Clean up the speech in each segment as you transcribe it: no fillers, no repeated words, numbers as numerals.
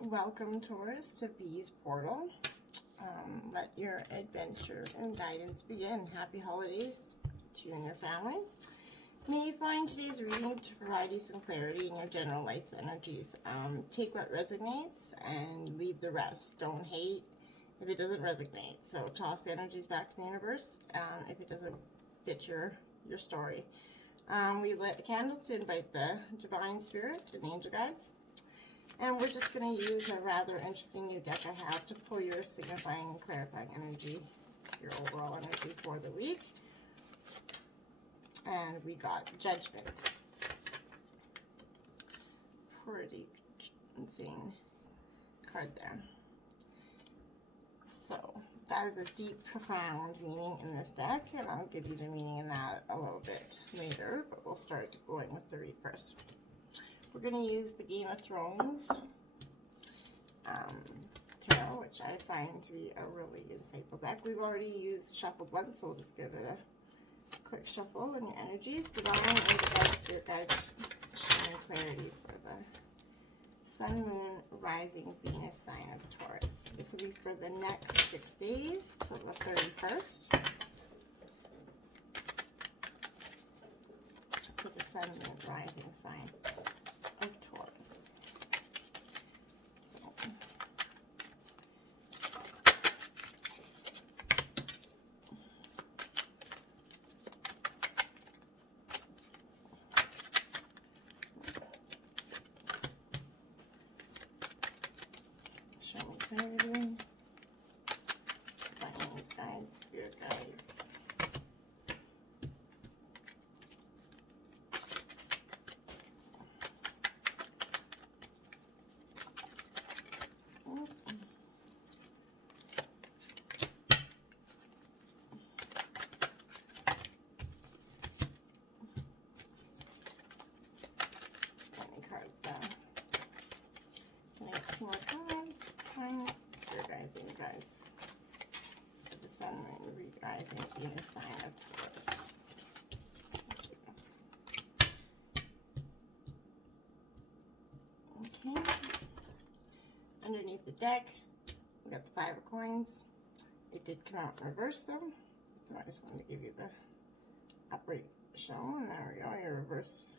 Welcome, Taurus, to Bee's Portal. Let your adventure and guidance begin. Happy holidays to you and your family. May you find today's reading to provide you some clarity in your general life energies. Take what resonates and leave the rest. Don't hate if it doesn't resonate. So toss the energies back to the universe if it doesn't fit your story. We lit the candle to invite the divine spirit and angel guides. And we're just going to use a rather interesting new deck I have to pull your signifying and clarifying energy, your overall energy for the week. And we got Judgment. Pretty insane card there. So that is a deep, profound meaning in this deck, and I'll give you the meaning in that a little bit later, but we'll start going with the read first. We're going to use the Game of Thrones tarot, which I find to be a really insightful deck. We've already used shuffled once, so we'll just give it a quick shuffle in your energies. Divine and spirit guides, showing clarity for the Sun, Moon, Rising, Venus sign of Taurus. This will be for the next 6 days till the 31st. For the Sun, Moon, Rising sign of Taurus. So, show me clarity. Divine guides, spirit guides. More cards. Rising, guys. For the Sun, Moon, Rising, Venus sign of Taurus. Okay. Underneath the deck, we got the 5 of coins. It did come out in reverse though, so I just wanted to give you the upright show. And there we go, your reverse.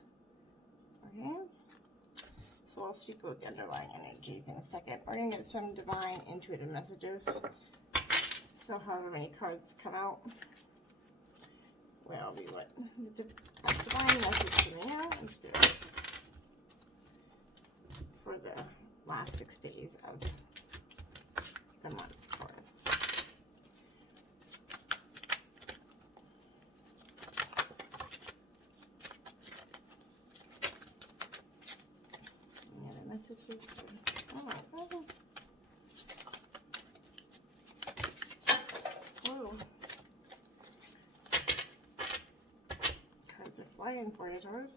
Okay. So I'll speak about the underlying energies in a second. We're going to get some divine intuitive messages. So however many cards come out will be what the divine message coming out and spirit for the last 6 days of the month, Taurus. Messages. Oh, whoa. Cards are flying for you, Taurus.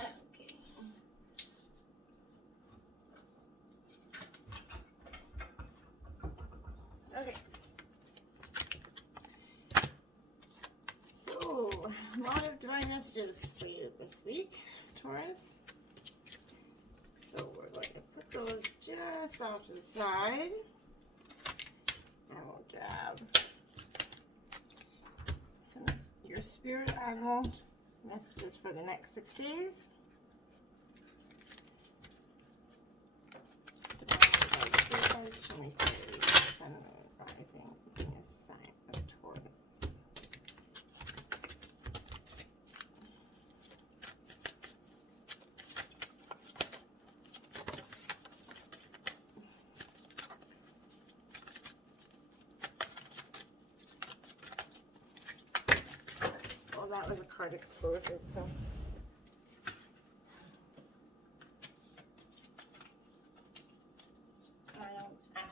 Okay. Okay. So, a lot of divine messages for you this week, Taurus. So we're going to put those just off to the side. And we'll grab some of your spirit animal messages for the next 6 days. Divine guides, show me clarity, Sun, Moon, Rising, Venus sign of Taurus. That was a card explosion, so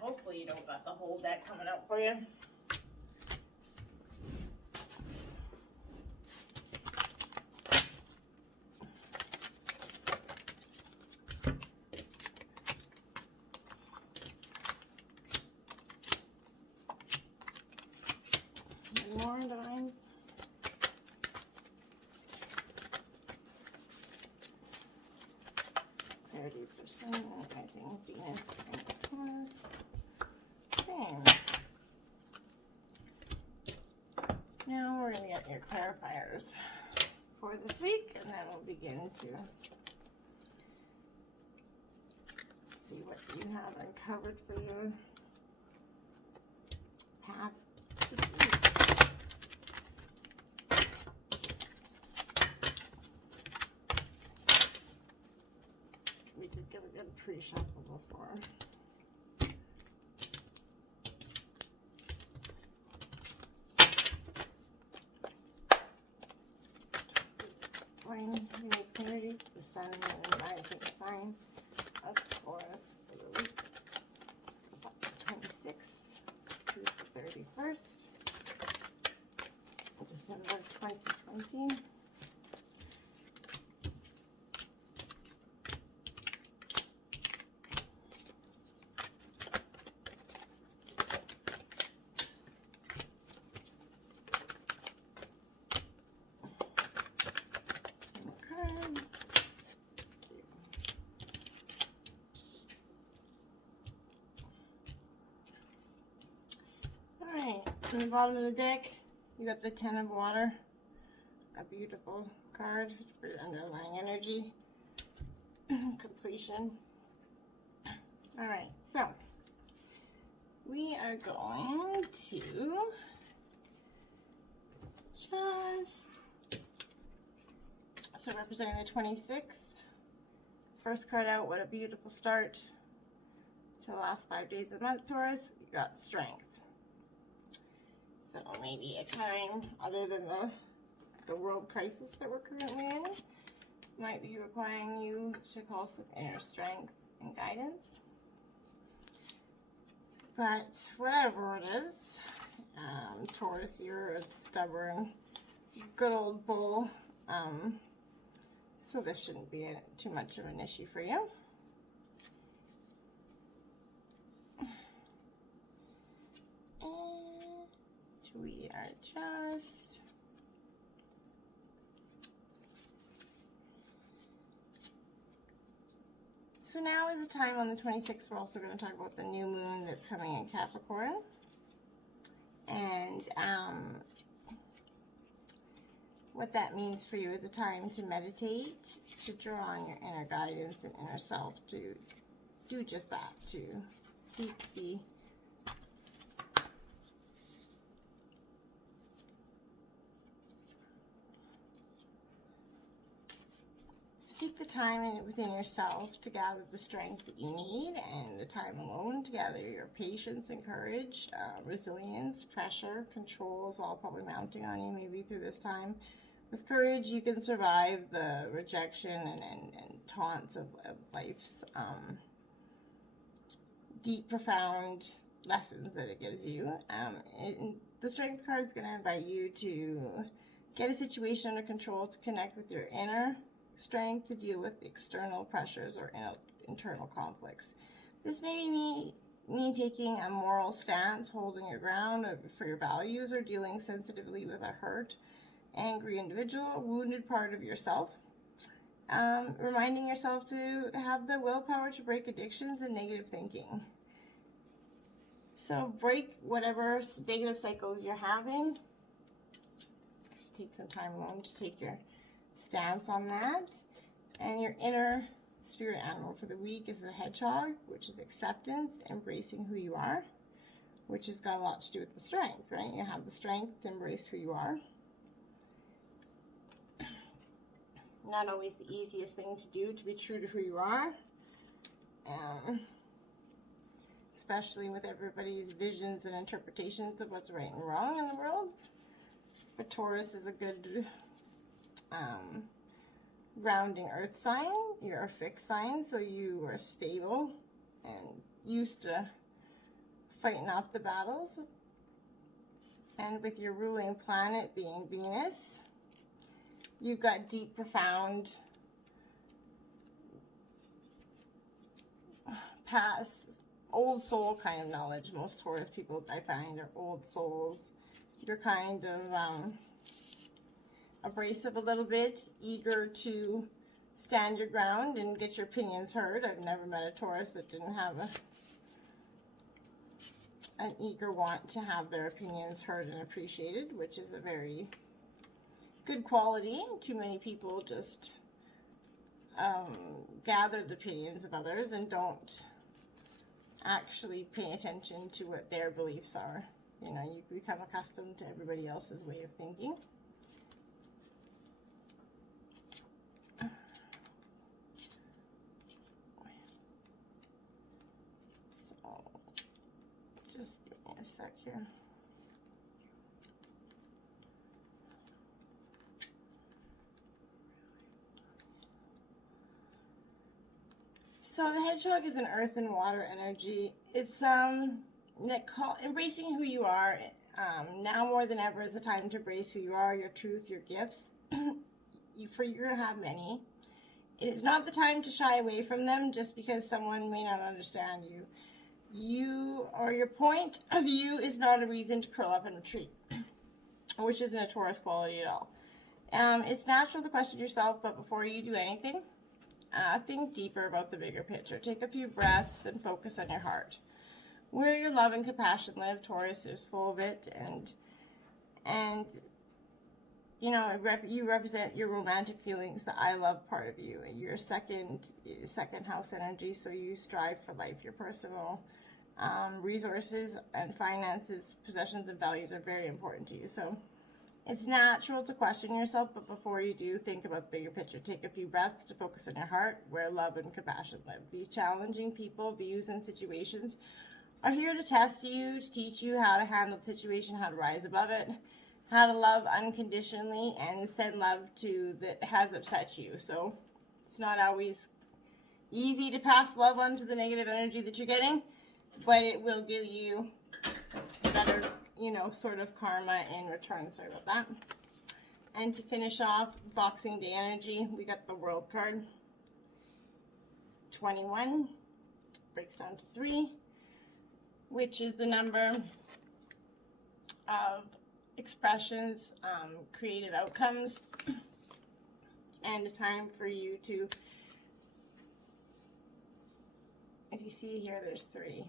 hopefully you don't got the whole deck coming out for you. More divine. clarity for Sun, I think Venus and Taurus. Okay. Now we're going to get your clarifiers for this week, and then we'll begin to see what you have uncovered for your path this week. We did get a good pre-shuffle before. Unique clarity, the Sun and rising sign of Taurus for the week of the 26th to the 31st, December 2020. On the bottom of the deck, you got the Ten of Water, a beautiful card for your underlying energy, completion. All right, so we are going to just, so representing the 26th, first card out, what a beautiful start to the last 5 days of the month, Taurus. You got strength. So maybe a time other than the world crisis that we're currently in might be requiring you to call some inner strength and guidance. But whatever it is, Taurus, you're a stubborn, good old bull. So this shouldn't be too much of an issue for you. We are just so now is the time on the 26th. We're also going to talk about the new moon that's coming in Capricorn, and what that means for you is a time to meditate, to draw on your inner guidance and inner self, to do just that, to seek the time within yourself to gather the strength that you need, and the time alone to gather your patience and courage, resilience, pressure, controls, all probably mounting on you maybe through this time. With courage, you can survive the rejection and taunts of life's deep, profound lessons that it gives you. The strength card is going to invite you to get a situation under control, to connect with your inner strength, to deal with external pressures or internal conflicts. This may mean taking a moral stance, holding your ground for your values, or dealing sensitively with a hurt, angry individual, wounded part of yourself. Reminding yourself to have the willpower to break addictions and negative thinking. So break whatever negative cycles you're having. Take some time alone to take your stance on that. And your inner spirit animal for the week is the hedgehog, which is acceptance, embracing who you are, which has got a lot to do with the strength, right? You have the strength to embrace who you are. Not always the easiest thing to do, to be true to who you are, especially with everybody's visions and interpretations of what's right and wrong in the world. But Taurus is a good grounding earth sign. You're a fixed sign, so you are stable and used to fighting off the battles. And with your ruling planet being Venus, you've got deep, profound past, old soul kind of knowledge. Most Taurus people, I find, are old souls. You're kind of abrasive a little bit, eager to stand your ground and get your opinions heard. I've never met a Taurus that didn't have an eager want to have their opinions heard and appreciated, which is a very good quality. Too many people just gather the opinions of others and don't actually pay attention to what their beliefs are. You know, you become accustomed to everybody else's way of thinking. So, just give me a sec here. So the hedgehog is an earth and water energy. It's embracing who you are. Now more than ever is the time to embrace who you are, your truth, your gifts. You're going to have many. It is not the time to shy away from them just because someone may not understand you. You or your point of view is not a reason to curl up and retreat, which isn't a Taurus quality at all. It's natural to question yourself, but before you do anything, think deeper about the bigger picture. Take a few breaths and focus on your heart. Where your love and compassion live, Taurus is full of it, and you know, you represent your romantic feelings, the I love part of you, and your second house energy. So you strive for life. Your personal resources and finances, possessions, and values are very important to you. So it's natural to question yourself, but before you do, think about the bigger picture. Take a few breaths to focus on your heart, where love and compassion live. These challenging people, views, and situations are here to test you, to teach you how to handle the situation, how to rise above it, how to love unconditionally, and send love to that has upset you. So it's not always easy to pass love on to the negative energy that you're getting, but it will give you better, you know, sort of karma in return. Sorry about that. And to finish off Boxing Day energy, we got the World card. 21 breaks down to 3, which is the number of expressions, creative outcomes, and a time for you to, if you see here, there's 3,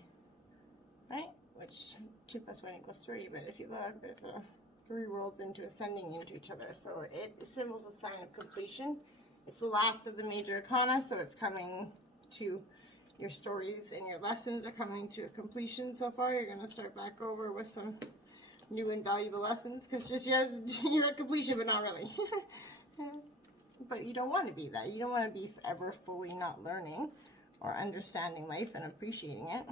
right? Which 2 + 1 = 3, but if you look, there's 3 worlds ascending into each other. So it symbols a sign of completion. It's the last of the major arcana, so it's coming to your stories and your lessons are coming to a completion so far. You're going to start back over with some new and valuable lessons, because just you're at completion, but not really. But you don't want to be that. You don't want to be ever fully not learning or understanding life and appreciating it.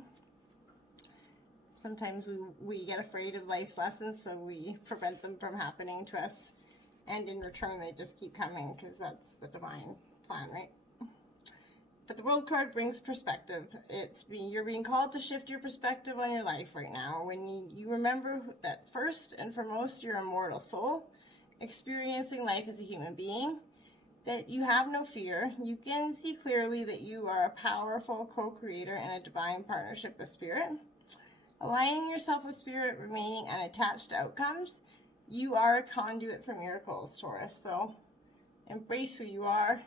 Sometimes we get afraid of life's lessons, so we prevent them from happening to us. And in return, they just keep coming, because that's the divine plan, right? But the World card brings perspective. You're being called to shift your perspective on your life right now. When you remember that first and foremost, you're a mortal soul, experiencing life as a human being, that you have no fear. You can see clearly that you are a powerful co-creator in a divine partnership with Spirit. Aligning yourself with Spirit, remaining unattached to outcomes, you are a conduit for miracles, Taurus. So embrace who you are,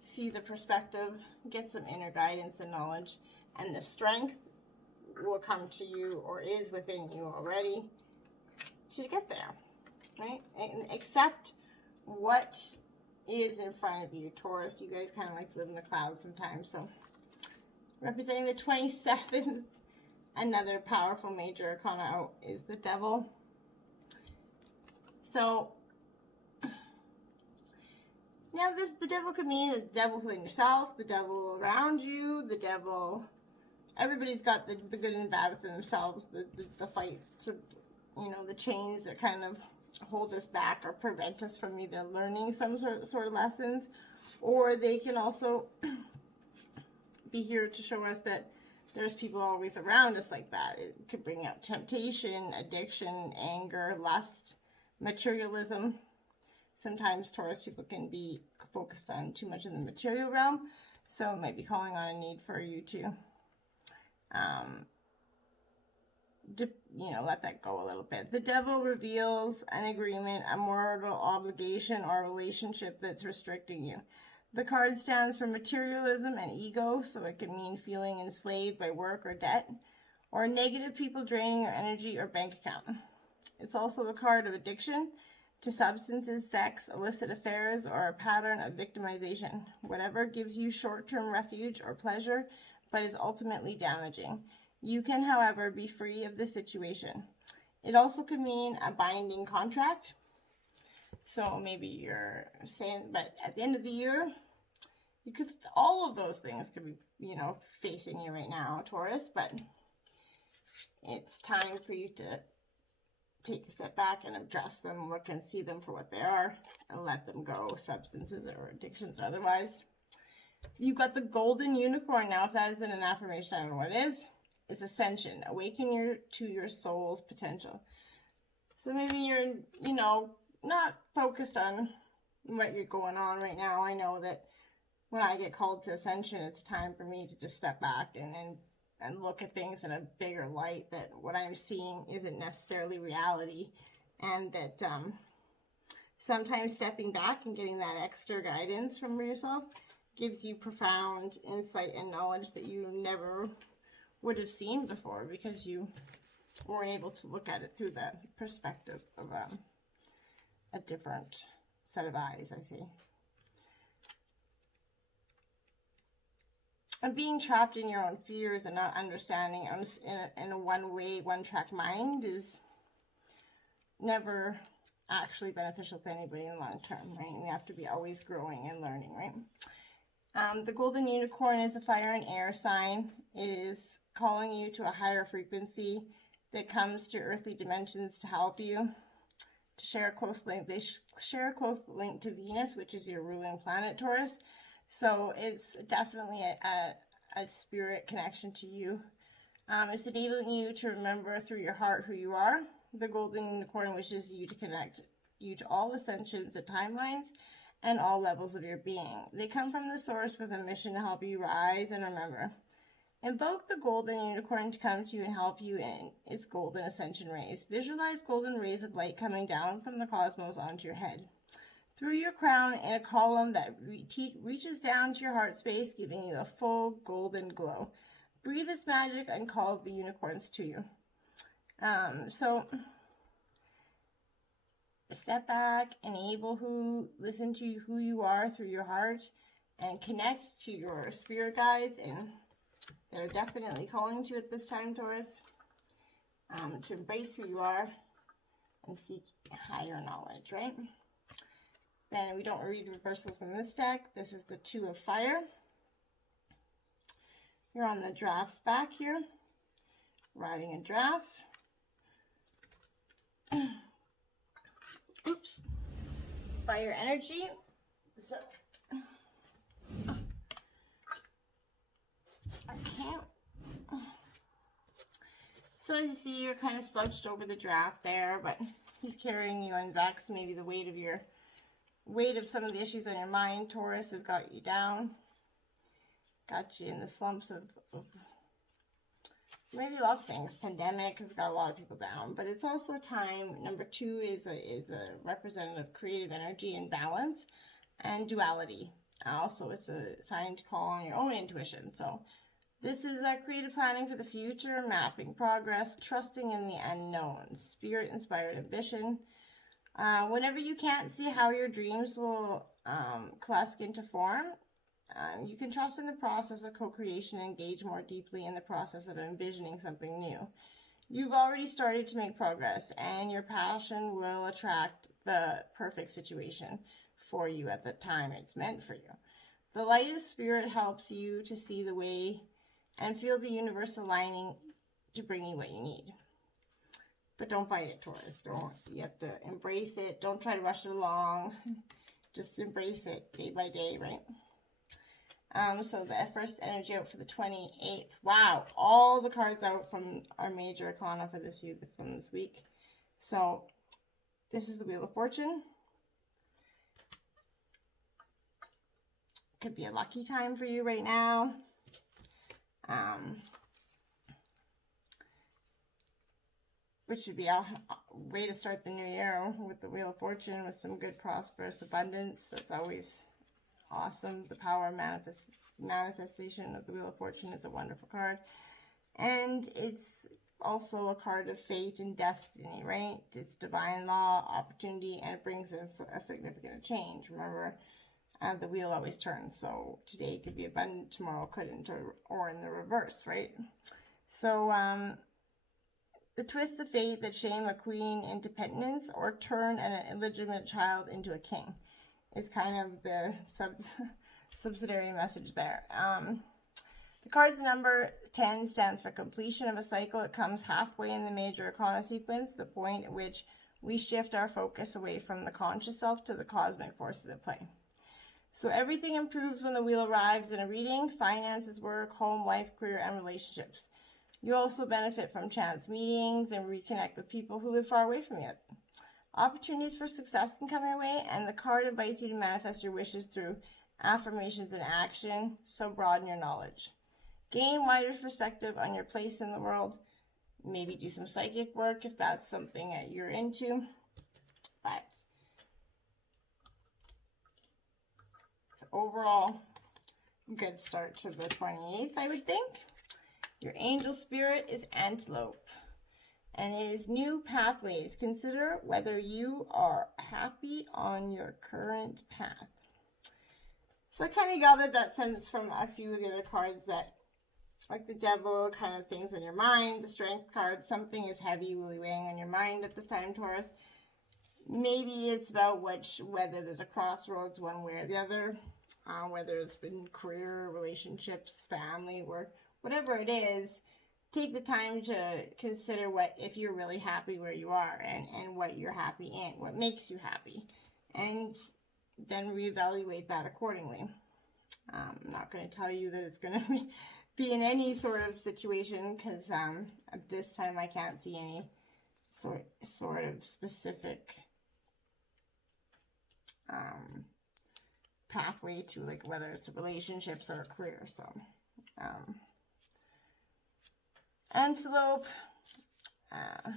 see the perspective, get some inner guidance and knowledge, and the strength will come to you or is within you already to get there, right? And accept what is in front of you, Taurus. You guys kind of like to live in the clouds sometimes. So representing the 27th, another powerful major arcana out is the Devil. So now the devil could mean the devil within yourself, the devil around you, the devil. Everybody's got the good and the bad within themselves. The fights, you know, the chains that kind of hold us back or prevent us from either learning some sort of lessons, or they can also be here to show us that there's people always around us like that. It could bring out temptation, addiction, anger, lust, materialism. Sometimes Taurus people can be focused on too much in the material realm, so it might be calling on a need for you to, let that go a little bit. The Devil reveals an agreement, a moral obligation, or a relationship that's restricting you. The card stands for materialism and ego, so it can mean feeling enslaved by work or debt, or negative people draining your energy or bank account. It's also the card of addiction to substances, sex, illicit affairs, or a pattern of victimization. Whatever gives you short-term refuge or pleasure, but is ultimately damaging. You can, however, be free of this situation. It also could mean a binding contract. So maybe you're saying, but at the end of the year, you could, all of those things could be, facing you right now, Taurus, but it's time for you to take a step back and address them, look and see them for what they are, and let them go, substances or addictions or otherwise. You've got the golden unicorn. Now, if that isn't an affirmation, I don't know what it is. It's ascension. Awaken to your soul's potential. So maybe you're, not focused on what you're going on right now. I know that when I get called to ascension, it's time for me to just step back and look at things in a bigger light, that what I'm seeing isn't necessarily reality, and that sometimes stepping back and getting that extra guidance from yourself gives you profound insight and knowledge that you never would have seen before, because you weren't able to look at it through the perspective of a different set of eyes, I see. And being trapped in your own fears and not understanding in a one-way, one-track mind is never actually beneficial to anybody in the long term, right? We have to be always growing and learning, right? The golden unicorn is a fire and air sign. It is calling you to a higher frequency that comes to earthly dimensions to help you, to share a close link. They share a close link to Venus, which is your ruling planet, Taurus. So it's definitely a spirit connection to you. It's enabling you to remember through your heart who you are. The golden unicorn wishes you to connect you to all ascensions and timelines and all levels of your being. They come from the source with a mission to help you rise and remember. Invoke the golden unicorn to come to you and help you in its golden ascension rays. Visualize golden rays of light coming down from the cosmos onto your head, through your crown in a column that reaches down to your heart space, giving you a full golden glow. Breathe this magic and call the unicorns to you. So step back, listen to who you are through your heart, and connect to your spirit guides, and they're definitely calling to you at this time, Taurus, to embrace who you are and seek higher knowledge, right? Then we don't read reversals in this deck. This is the Two of Fire. You're on the drafts back here, writing a draft. Oops. Fire energy. So, I can't. So as you see, you're kind of slouched over the draft there, but he's carrying you on back, so maybe the weight of some of the issues on your mind, Taurus, has got you down. Got you in the slumps of maybe a lot of things. Pandemic has got a lot of people down, but it's also a time. Number 2 is a representative creative energy and balance and duality. Also, it's a sign to call on your own intuition. So this is creative planning for the future, mapping progress, trusting in the unknown, spirit-inspired ambition. Whenever you can't see how your dreams will coalesce into form, you can trust in the process of co-creation and engage more deeply in the process of envisioning something new. You've already started to make progress, and your passion will attract the perfect situation for you at the time it's meant for you. The light of spirit helps you to see the way and feel the universe aligning to bring you what you need. But don't fight it, Taurus. You have to embrace it. Don't try to rush it along. Just embrace it day by day, right? So the first energy out for the 28th. Wow, all the cards out from our major arcana for this week. So this is the Wheel of Fortune. Could be a lucky time for you right now. Which would be a way to start the new year with the Wheel of Fortune, with some good prosperous abundance. That's always awesome. The power of manifestation of the Wheel of Fortune is a wonderful card. And it's also a card of fate and destiny, right? It's divine law, opportunity, and it brings in a significant change. Remember, the wheel always turns. So today could be abundant, tomorrow couldn't, or in the reverse, right? So the twist of fate that shame a queen into penitence or turn an illegitimate child into a king is kind of the subsidiary message there. The card's number 10 stands for completion of a cycle. It comes halfway in the major arcana sequence, the point at which we shift our focus away from the conscious self to the cosmic forces at play. So everything improves when the wheel arrives in a reading: finances, work, home, life, career, and relationships. You also benefit from chance meetings and reconnect with people who live far away from you. Opportunities for success can come your way, and the card invites you to manifest your wishes through affirmations and action, so broaden your knowledge. Gain wider perspective on your place in the world. Maybe do some psychic work if that's something that you're into. But it's overall good start to the 28th, I would think. Your angel spirit is Antelope, and it is new pathways. Consider whether you are happy on your current path. So I kind of gathered that sense from a few of the other cards, that like the devil, kind of things on your mind. The strength card, something is heavy really weighing on your mind at this time, Taurus. Maybe it's about whether there's a crossroads one way or the other, whether it's been career, relationships, family, work, whatever it is. Take the time to consider if you're really happy where you are, and what you're happy in, what makes you happy, and then reevaluate that accordingly. I'm not going to tell you that it's going to be in any sort of situation, because at this time I can't see any sort of specific pathway to, like, whether it's relationships or a career. So Antelope, and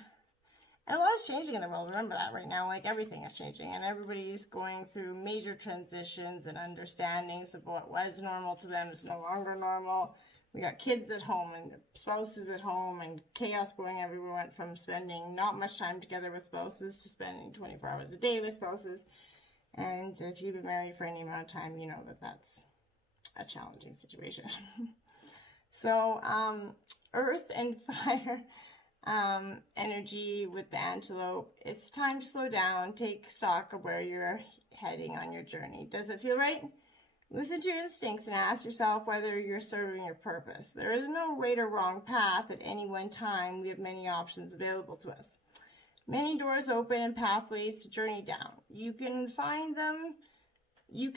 a lot is changing in the world. Remember that right now, like, everything is changing, and everybody's going through major transitions and understandings of what was normal to them is no longer normal. We got kids at home and spouses at home, and chaos going everywhere. Went from spending not much time together with spouses to spending 24 hours a day with spouses. And if you've been married for any amount of time, you know that that's a challenging situation. So earth and fire energy with the Antelope. It's time to slow down, take stock of where you're heading on your journey. Does it feel right? Listen to your instincts and ask yourself whether you're serving your purpose. There is no right or wrong path at any one time. We have many options available to us. Many doors open and pathways to journey down. You can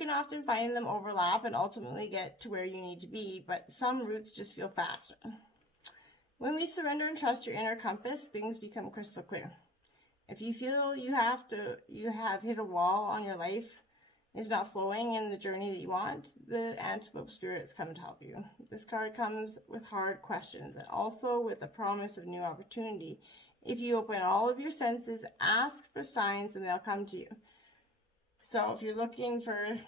often find them overlap and ultimately get to where you need to be, but some routes just feel faster. When we surrender and trust your inner compass, things become crystal clear. If you feel you have hit a wall on your life, is not flowing in the journey that you want, the Antelope spirits come to help you. This card comes with hard questions and also with a promise of new opportunity. If you open all of your senses, ask for signs, and they'll come to you. So if you're looking for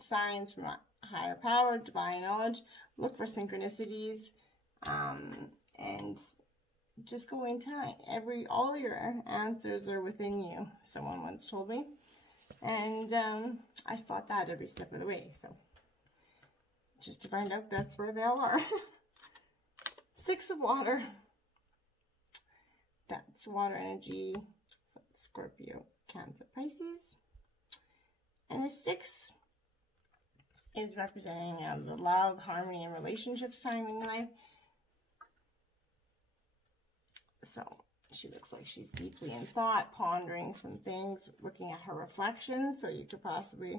signs from a higher power, divine knowledge, look for synchronicities, and just go in time. All your answers are within you, someone once told me. And I fought that every step of the way. So just to find out that's where they all are. 6 of water. That's water energy. So Scorpio, Cancer, Pisces. And the 6 is representing the love, harmony, and relationships time in your life. So she looks like she's deeply in thought, pondering some things, looking at her reflections. So you could possibly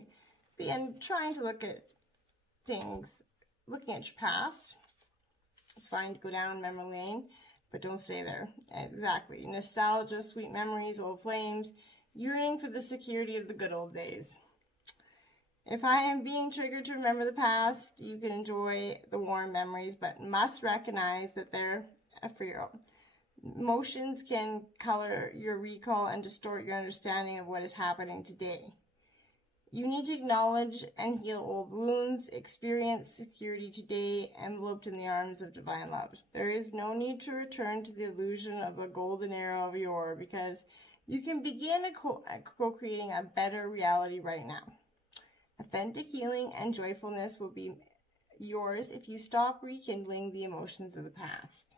be trying to look at things, looking at your past. It's fine to go down memory lane, but don't stay there. Exactly. Nostalgia, sweet memories, old flames, yearning for the security of the good old days. If I am being triggered to remember the past, you can enjoy the warm memories, but must recognize that they're for your own. Emotions can color your recall and distort your understanding of what is happening today. You need to acknowledge and heal old wounds, experience security today, enveloped in the arms of divine love. There is no need to return to the illusion of a golden era of yore, because you can begin co-creating a better reality right now. Authentic healing and joyfulness will be yours if you stop rekindling the emotions of the past.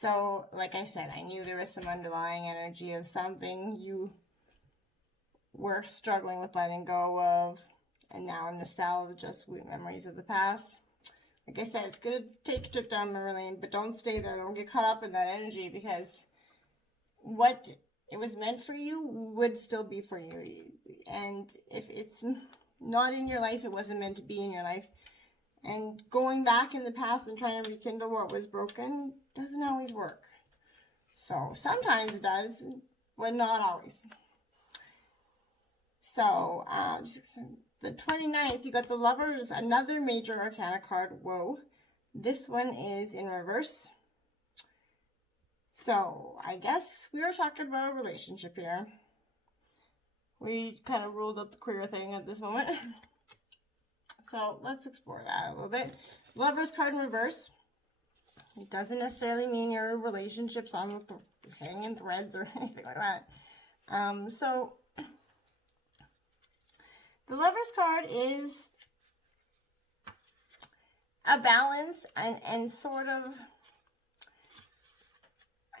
So, like I said, I knew there was some underlying energy of something you were struggling with letting go of, and now in nostalgia, just sweet memories of the past. Like I said, it's good to take a trip down memory lane, but don't stay there. Don't get caught up in that energy, because what it was meant for you would still be for you. And if it's not in your life, it wasn't meant to be in your life. And going back in the past and trying to rekindle what was broken doesn't always work. So sometimes it does, but not always. So, the 29th, you got the Lovers, another major arcana card. Whoa. This one is in reverse. So, I guess we were talking about a relationship here. We kind of ruled up the queer thing at this moment. So, let's explore that a little bit. Lovers card in reverse. It doesn't necessarily mean your relationship's on hanging threads or anything like that. So, the Lovers card is a balance and sort of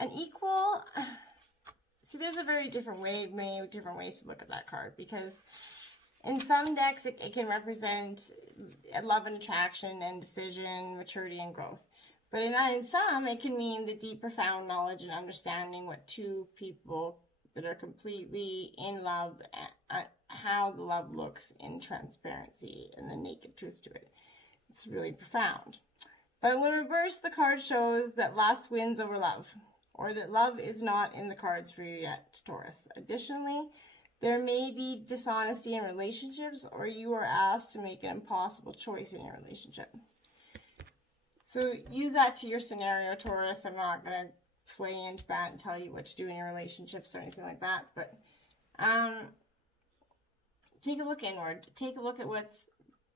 an equal. See, there's a many different ways to look at that card, because in some decks it can represent love and attraction and decision, maturity and growth. But in some, it can mean the deep, profound knowledge and understanding what two people that are completely in love, how the love looks in transparency and the naked truth to it. It's really profound. But when reversed, the card shows that lust wins over love, or that love is not in the cards for you yet, Taurus. Additionally, there may be dishonesty in relationships, or you are asked to make an impossible choice in your relationship. So use that to your scenario, Taurus. I'm not going to play into that and tell you what to do in your relationships or anything like that, but take a look inward. Take a look at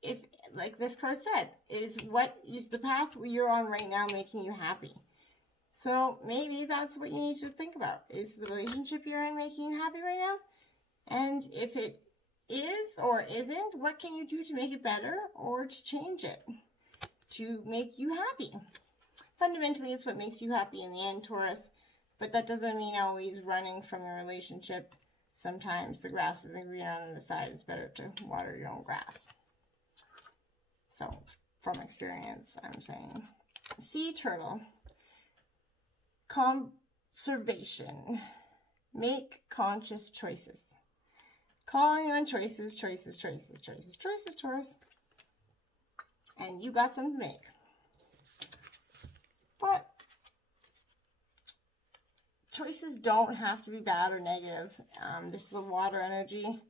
if, like this card said, is the path you're on right now making you happy? So maybe that's what you need to think about. Is the relationship you're in making you happy right now? And if it is or isn't, what can you do to make it better or to change it to make you happy? Fundamentally, it's what makes you happy in the end, Taurus. But that doesn't mean always running from a relationship. Sometimes the grass isn't greener on the other side. It's better to water your own grass. So, from experience, I'm saying. Sea turtle. Conservation. Make conscious choices. Calling on choices, Taurus. And you got some to make. But choices don't have to be bad or negative. This is a water energy.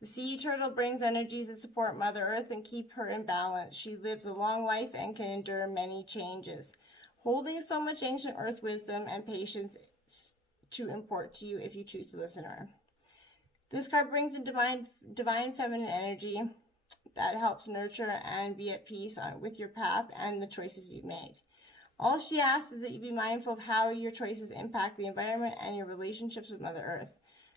The sea turtle brings energies that support Mother Earth and keep her in balance. She lives a long life and can endure many changes, holding so much ancient earth wisdom and patience to import to you if you choose to listen to her. This card brings in divine feminine energy that helps nurture and be at peace with your path and the choices you've made. All she asks is that you be mindful of how your choices impact the environment and your relationships with Mother Earth.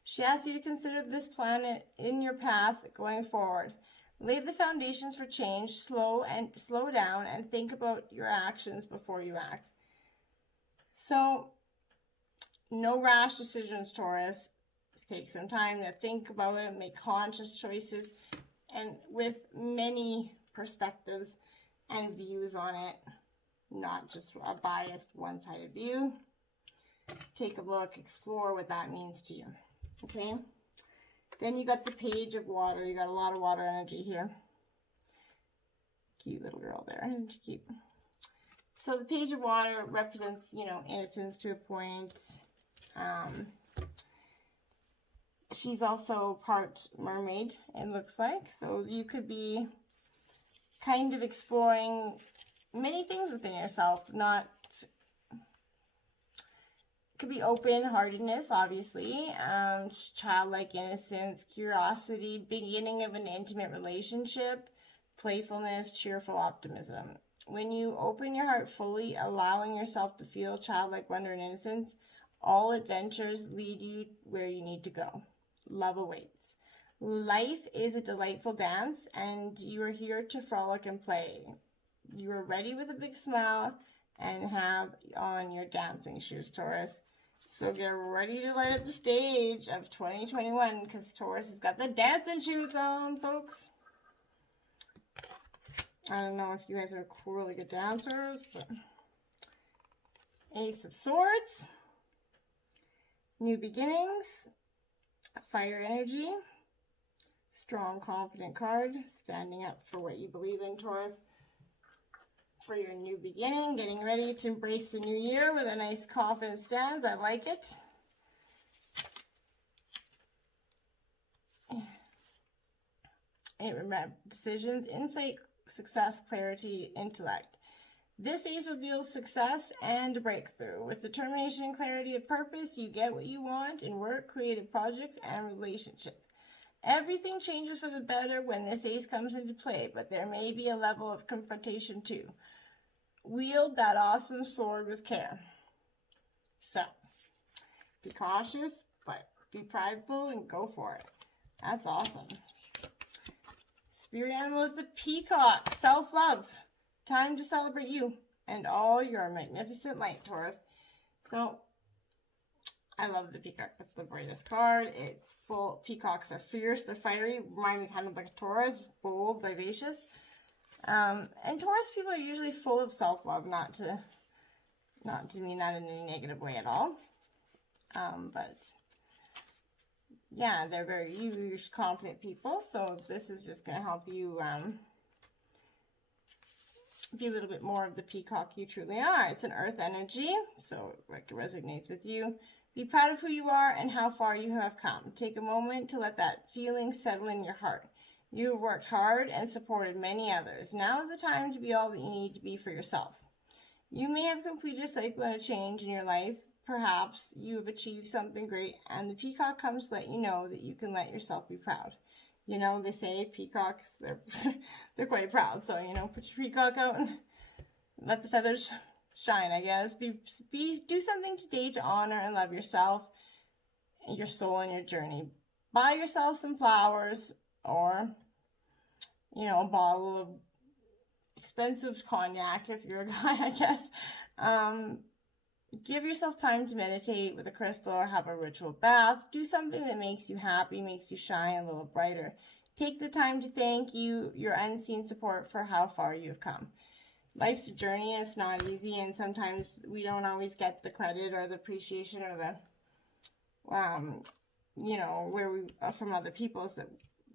She asks you to consider this planet in your path going forward. Lay the foundations for change, slow down, and think about your actions before you act. So, no rash decisions, Taurus. Just take some time to think about it, make conscious choices, and with many perspectives and views on it, not just a biased, one-sided view. Take a look, explore what that means to you. Okay? Then you got the Page of Water. You got a lot of water energy here. Cute little girl there, isn't she cute? So the Page of Water represents, innocence to a point. She's also part mermaid, it looks like. So you could be kind of exploring many things within yourself, not Could be open-heartedness, obviously, childlike innocence, curiosity, beginning of an intimate relationship, playfulness, cheerful optimism. When you open your heart fully, allowing yourself to feel childlike wonder and innocence, all adventures lead you where you need to go. Love awaits. Life is a delightful dance, and you are here to frolic and play. You are ready with a big smile and have on your dancing shoes, Taurus. So get ready to light up the stage of 2021, because Taurus has got the dancing shoes on, folks. I don't know if you guys are really good dancers, but Ace of Swords, new beginnings, fire energy, strong, confident card, standing up for what you believe in, Taurus. For your new beginning, getting ready to embrace the new year with a nice confident stance. I like it. It remembers decisions, insight, success, clarity, intellect. This ace reveals success and breakthrough. With determination and clarity of purpose, you get what you want in work, creative projects, and relationship. Everything changes for the better when this ace comes into play, but there may be a level of confrontation too. Wield that awesome sword with care. So, be cautious, but be prideful and go for it. That's awesome. Spirit animal is the peacock. Self-love. Time to celebrate you and all your magnificent light, Taurus. So, I love the peacock. It's the brightest card. It's full. Peacocks are fierce. They're fiery. Remind me kind of like a Taurus. Bold, vivacious. And Taurus people are usually full of self-love. Not to mean that in any negative way at all. But yeah, they're very huge, confident people. So this is just going to help you be a little bit more of the peacock you truly are. It's an earth energy, so it resonates with you. Be proud of who you are and how far you have come. Take a moment to let that feeling settle in your heart. You have worked hard and supported many others. Now is the time to be all that you need to be for yourself. You may have completed a cycle and a change in your life. Perhaps you have achieved something great, and the peacock comes to let you know that you can let yourself be proud. You know, they say peacocks, they're quite proud. So, you know, put your peacock out and let the feathers shine, I guess. Do something today to honor and love yourself, your soul, and your journey. Buy yourself some flowers or, you know, a bottle of expensive cognac if you're a guy, I guess. Give yourself time to meditate with a crystal or have a ritual bath. Do something that makes you happy, makes you shine a little brighter. Take the time to thank your unseen support for how far you've come. Life's a journey, it's not easy, and sometimes we don't always get the credit or the appreciation or the, you know, where we from other people's that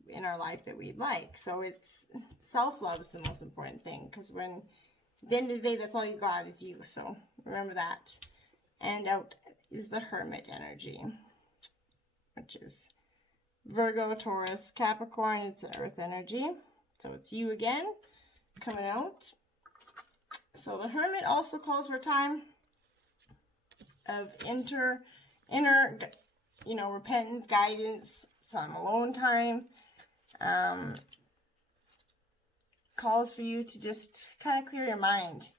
in our life that we'd like. So it's self-love is the most important thing, because when at the end of the day, that's all you got is you. So remember that. And out is the Hermit energy, which is Virgo, Taurus, Capricorn. It's the earth energy. So it's you again coming out. So the Hermit also calls for time of inner, you know, repentance, guidance, some alone time. Calls for you to just kind of clear your mind,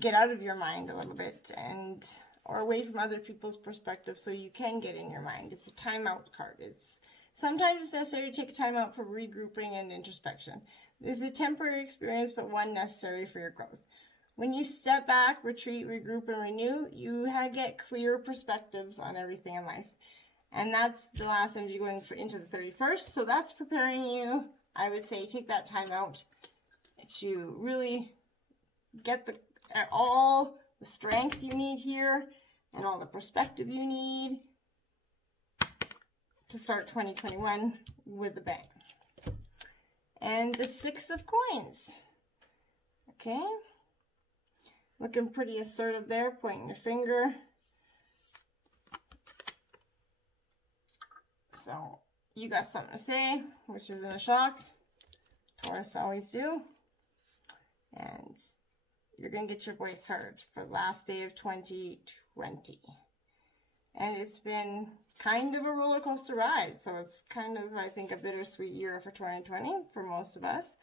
get out of your mind a little bit, and or away from other people's perspective so you can get in your mind. It's a timeout card. Sometimes it's necessary to take a time out for regrouping and introspection. This is a temporary experience, but one necessary for your growth. When you step back, retreat, regroup, and renew, you get clear perspectives on everything in life. And that's the last energy going into the 31st. So that's preparing you. I would say take that time out to really get all the strength you need here and all the perspective you need to start 2021 with a bang. And the 6 of coins. Okay. Looking pretty assertive there, pointing your finger. So you got something to say, which isn't a shock. Taurus always do. And you're going to get your voice heard for the last day of 2020. And it's been kind of a roller coaster ride. So it's kind of, I think, a bittersweet year for 2020 for most of us.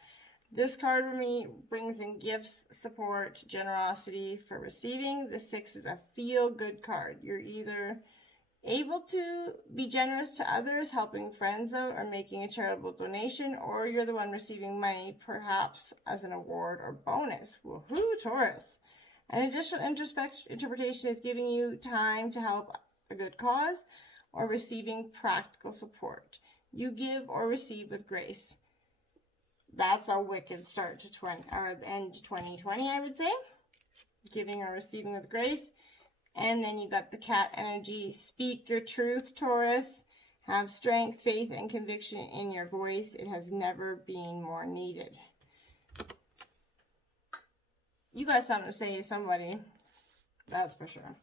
This card for me brings in gifts, support, generosity for receiving. The 6 is a feel-good card. You're either able to be generous to others, helping friends out, or making a charitable donation, or you're the one receiving money, perhaps as an award or bonus. Woohoo, Taurus! An additional interpretation is giving you time to help a good cause or receiving practical support. You give or receive with grace. That's a wicked start to end to 2020, I would say. Giving or receiving with grace. And then you got the cat energy. Speak your truth, Taurus. Have strength, faith, and conviction in your voice. It has never been more needed. You got something to say to somebody. That's for sure.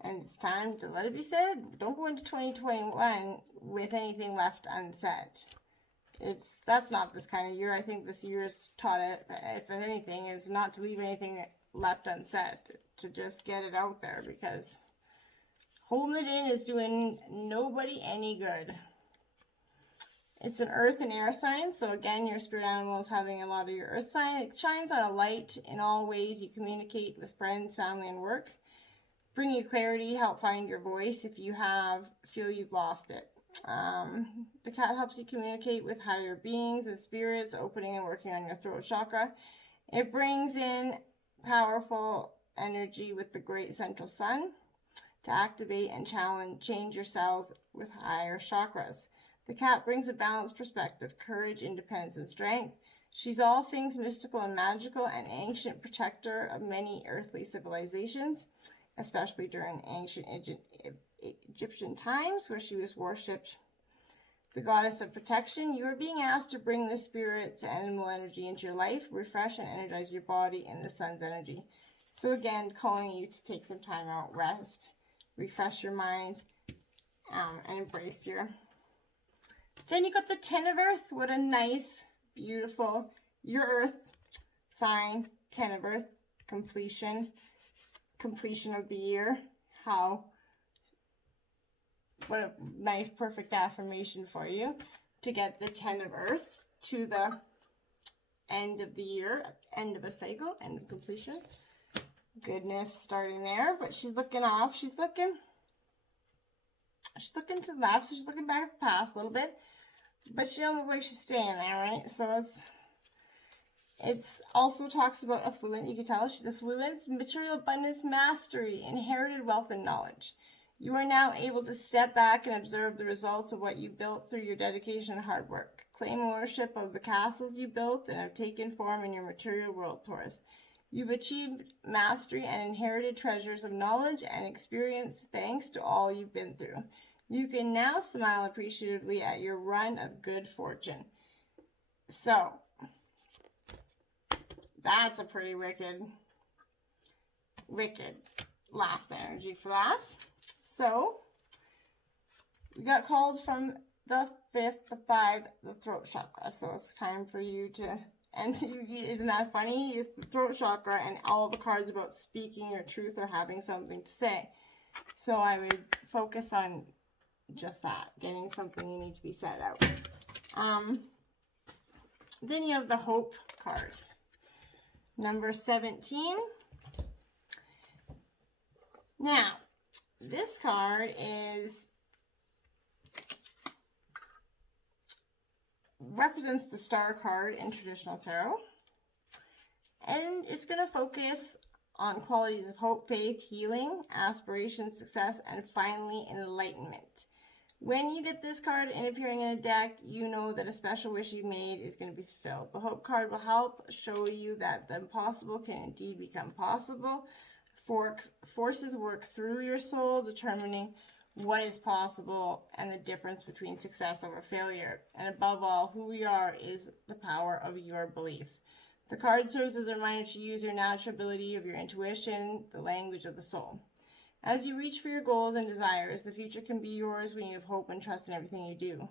And it's time to let it be said. Don't go into 2021 with anything left unsaid. That's not this kind of year. I think this year's taught it, if anything, is not to leave anything left unsaid, to just get it out there, because holding it in is doing nobody any good. It's an earth and air sign, so again, your spirit animal is having a lot of your earth sign. It shines on a light in all ways you communicate with friends, family, and work. Bring you clarity, help find your voice if you feel you've lost it. The cat helps you communicate with higher beings and spirits, opening and working on your throat chakra. It brings in powerful energy with the great central sun to activate and change your cells with higher chakras. The cat brings a balanced perspective, courage, independence, and strength. She's all things mystical and magical, an ancient protector of many earthly civilizations, especially during ancient Egyptian times where she was worshipped. The goddess of protection. You are being asked to bring the spirit's animal energy into your life, refresh and energize your body in the sun's energy. So again, calling you to take some time out, rest, refresh your mind, and embrace your... Then you got the 10 of Earth. What a nice, beautiful, your Earth sign, 10 of Earth, completion of the year. What a nice, perfect affirmation for you to get the 10 of Earth to the end of the year, end of a cycle, end of completion. Goodness, starting there, but she's looking off. She's looking to the left, so she's looking back at the past a little bit, but she don't look like she's staying there, right? So it's also talks about affluent. You can tell she's affluence, material abundance, mastery, inherited wealth, and knowledge. You are now able to step back and observe the results of what you built through your dedication and hard work. Claim ownership of the castles you built and have taken form in your material world, Taurus. You've achieved mastery and inherited treasures of knowledge and experience thanks to all you've been through. You can now smile appreciatively at your run of good fortune. So, that's a pretty wicked last energy for that. So, we got called from the 5th, the 5, the throat chakra. So it's time for you to, and isn't that funny? The throat chakra and all the cards about speaking your truth or having something to say. So I would focus on just that, getting something you need to be said out. Then you have the Hope card. Number 17. Now, this card represents the Star card in traditional tarot. And it's going to focus on qualities of hope, faith, healing, aspiration, success, and finally enlightenment. When you get this card and appearing in a deck, you know that a special wish you made is going to be fulfilled. The Hope card will help show you that the impossible can indeed become possible. Forces work through your soul, determining what is possible and the difference between success over failure. And above all, who we are is the power of your belief. The card serves as a reminder to use your natural ability of your intuition, the language of the soul. As you reach for your goals and desires, the future can be yours when you have hope and trust in everything you do.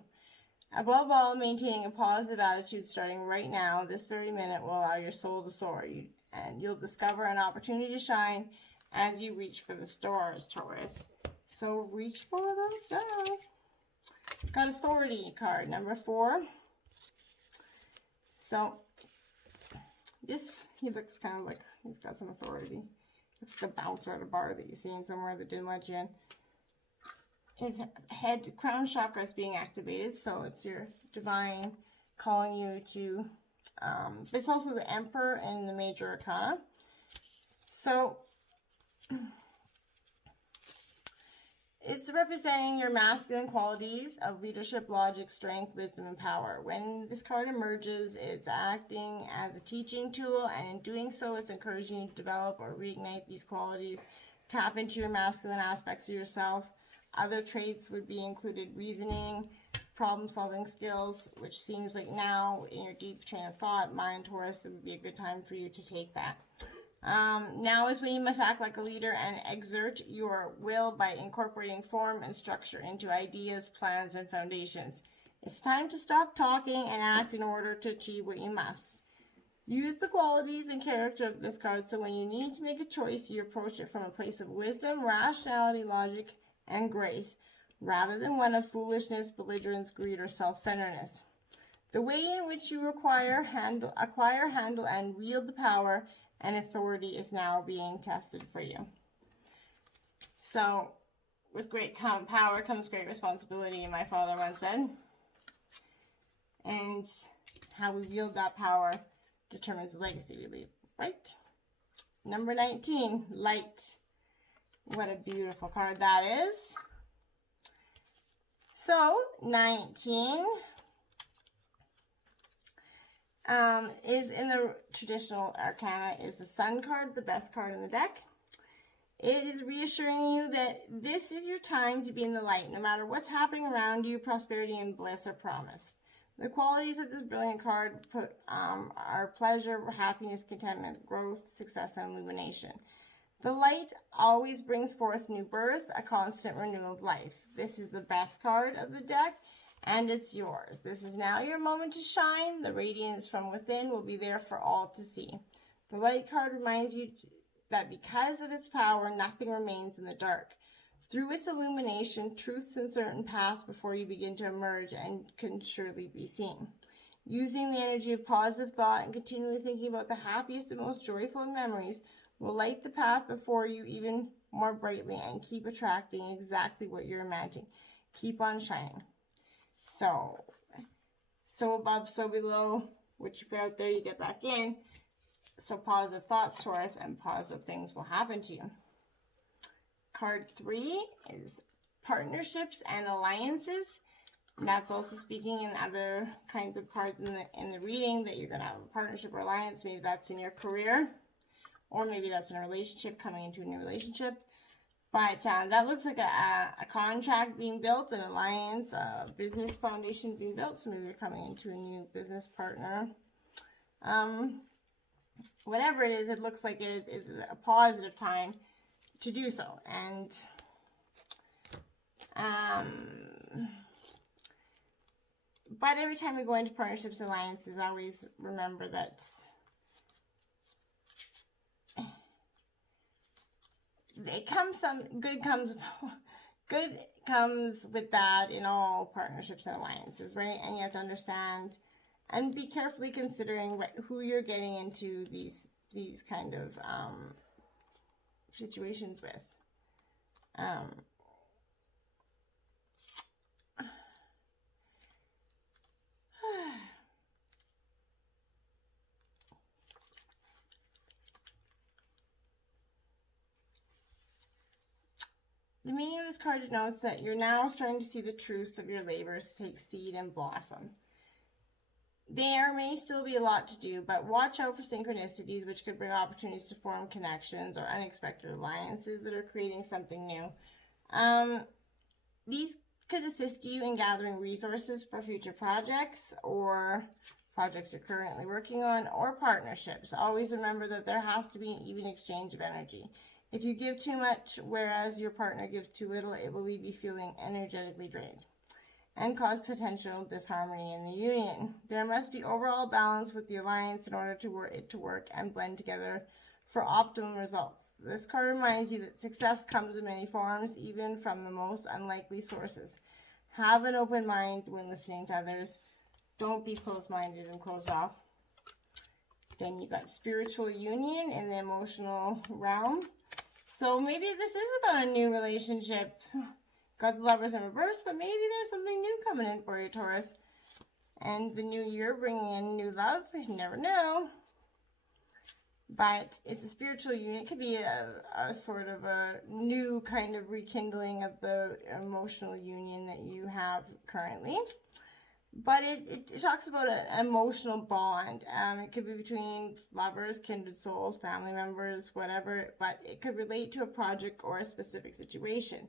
Above all, maintaining a positive attitude starting right now, this very minute, will allow your soul to soar, and you'll discover an opportunity to shine as you reach for the stars, Taurus. So reach for those stars. Got authority card, number 4. So this, he looks kind of like he's got some authority. It's like a bouncer at a bar that you've seen somewhere that didn't let you in. His head crown chakra is being activated, so it's your divine calling you to, but it's also the Emperor and the major arcana. So it's representing your masculine qualities of leadership, logic, strength, wisdom, and power. When this card emerges, it's acting as a teaching tool, and in doing so, it's encouraging you to develop or reignite these qualities. Tap into your masculine aspects of yourself. Other traits would be included reasoning, problem-solving skills, which seems like now in your deep train of thought, mind, Taurus, it would be a good time for you to take that. Now is when you must act like a leader and exert your will by incorporating form and structure into ideas, plans, and foundations. It's time to stop talking and act in order to achieve what you must. Use the qualities and character of this card so when you need to make a choice, you approach it from a place of wisdom, rationality, logic, and grace, rather than one of foolishness, belligerence, greed, or self-centeredness. The way in which you acquire, handle, and wield the power and authority is now being tested for you. So, with great power comes great responsibility, my father once said. And how we wield that power determines the legacy we leave, right? Number 19, light. What a beautiful card that is. So, 19 is in the traditional arcana is the Sun card, the best card in the deck. It is reassuring you that this is your time to be in the light. No matter what's happening around you, prosperity and bliss are promised. The qualities of this brilliant card are pleasure, happiness, contentment, growth, success, and illumination. The light always brings forth new birth, a constant renewal of life. This is the best card of the deck, and it's yours. This is now your moment to shine. The radiance from within will be there for all to see. The light card reminds you that because of its power, nothing remains in the dark. Through its illumination, truths and certain paths before you begin to emerge and can surely be seen. Using the energy of positive thought and continually thinking about the happiest and most joyful memories will light the path before you even more brightly and keep attracting exactly what you're imagining. Keep on shining. So above, so below. What you put out there, you get back in. So positive thoughts, Taurus, and positive things will happen to you. Card 3 is partnerships and alliances. And that's also speaking in other kinds of cards in the reading that you're going to have a partnership or alliance. Maybe that's in your career. Or maybe that's in a relationship, coming into a new relationship. But that looks like a contract being built, an alliance, a business foundation being built. So maybe you're coming into a new business partner. Whatever it is, it looks like it is a positive time to do so. And but every time we go into partnerships and alliances, always remember that good comes with that in all partnerships and alliances, right? And you have to understand and be carefully considering who you're getting into these kind of situations with. The meaning of this card denotes that you're now starting to see the truths of your labors take seed and blossom. There may still be a lot to do, but watch out for synchronicities, which could bring opportunities to form connections or unexpected alliances that are creating something new. These could assist you in gathering resources for future projects or projects you're currently working on or partnerships. Always remember that there has to be an even exchange of energy. If you give too much, whereas your partner gives too little, it will leave you feeling energetically drained and cause potential disharmony in the union. There must be overall balance with the alliance in order to it to work and blend together for optimum results. This card reminds you that success comes in many forms, even from the most unlikely sources. Have an open mind when listening to others. Don't be closed-minded and closed off. Then you got spiritual union in the emotional realm. So maybe this is about a new relationship. Got the Lovers in reverse, but maybe there's something new coming in for you, Taurus. And the new year bringing in new love. You never know. But it's a spiritual union. It could be a sort of a new kind of rekindling of the emotional union that you have currently. But it talks about an emotional bond. It could be between lovers, kindred souls, family members, whatever. But it could relate to a project or a specific situation.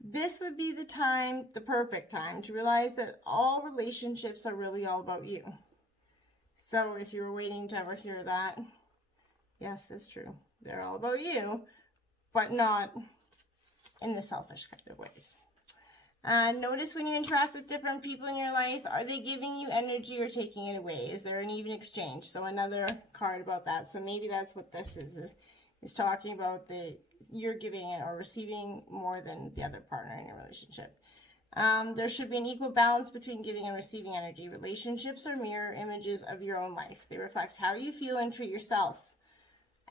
This would be the time, the perfect time, to realize that all relationships are really all about you. So if you were waiting to ever hear that, yes, it's true. They're all about you, but not in the selfish kind of ways. Notice when you interact with different people in your life, are they giving you energy or taking it away? Is there an even exchange? So another card about that. So maybe that's what this is talking about, you're giving it or receiving more than the other partner in your relationship. There should be an equal balance between giving and receiving energy. Relationships are mirror images of your own life. They reflect how you feel and treat yourself,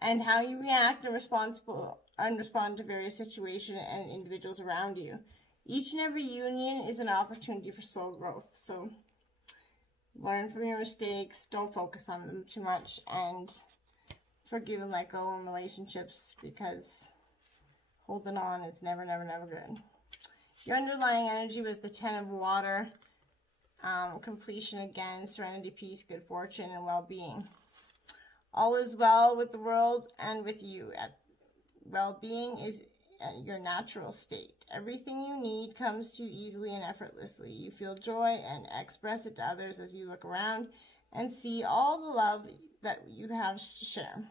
and how you react and respond to various situations and individuals around you. Each and every union is an opportunity for soul growth. So learn from your mistakes. Don't focus on them too much. And forgive and let go in relationships, because holding on is never, never, never good. Your underlying energy was the Ten of Water. Completion again, serenity, peace, good fortune, and well-being. All is well with the world and with you. Well-being is your natural state. Everything you need comes to you easily and effortlessly. You feel joy and express it to others as you look around and see all the love that you have to share.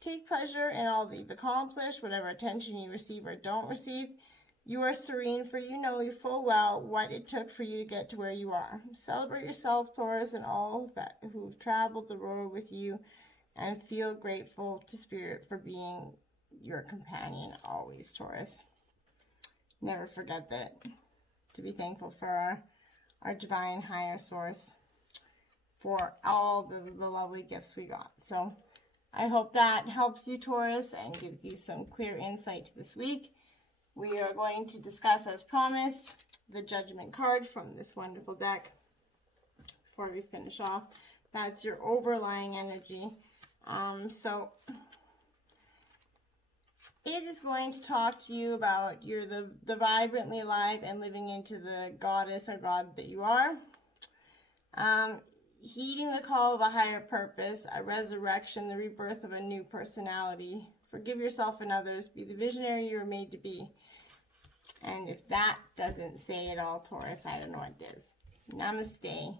Take pleasure in all that you've accomplished, whatever attention you receive or don't receive. You are serene, for you know full well what it took for you to get to where you are. Celebrate yourself, Taurus, and all that who've traveled the road with you, and feel grateful to Spirit for being your companion always, Taurus. Never forget that, to be thankful for our divine higher source for all the lovely gifts we got. So I hope that helps you, Taurus, and gives you some clear insight to this week. We are going to discuss, as promised, the Judgment card from this wonderful deck before we finish off. That's your overlying energy. So it is going to talk to you about you're the vibrantly alive and living into the goddess or god that you are. Heeding the call of a higher purpose, a resurrection, the rebirth of a new personality. Forgive yourself and others. Be the visionary you were made to be. And if that doesn't say it all, Taurus, I don't know what does. Namaste.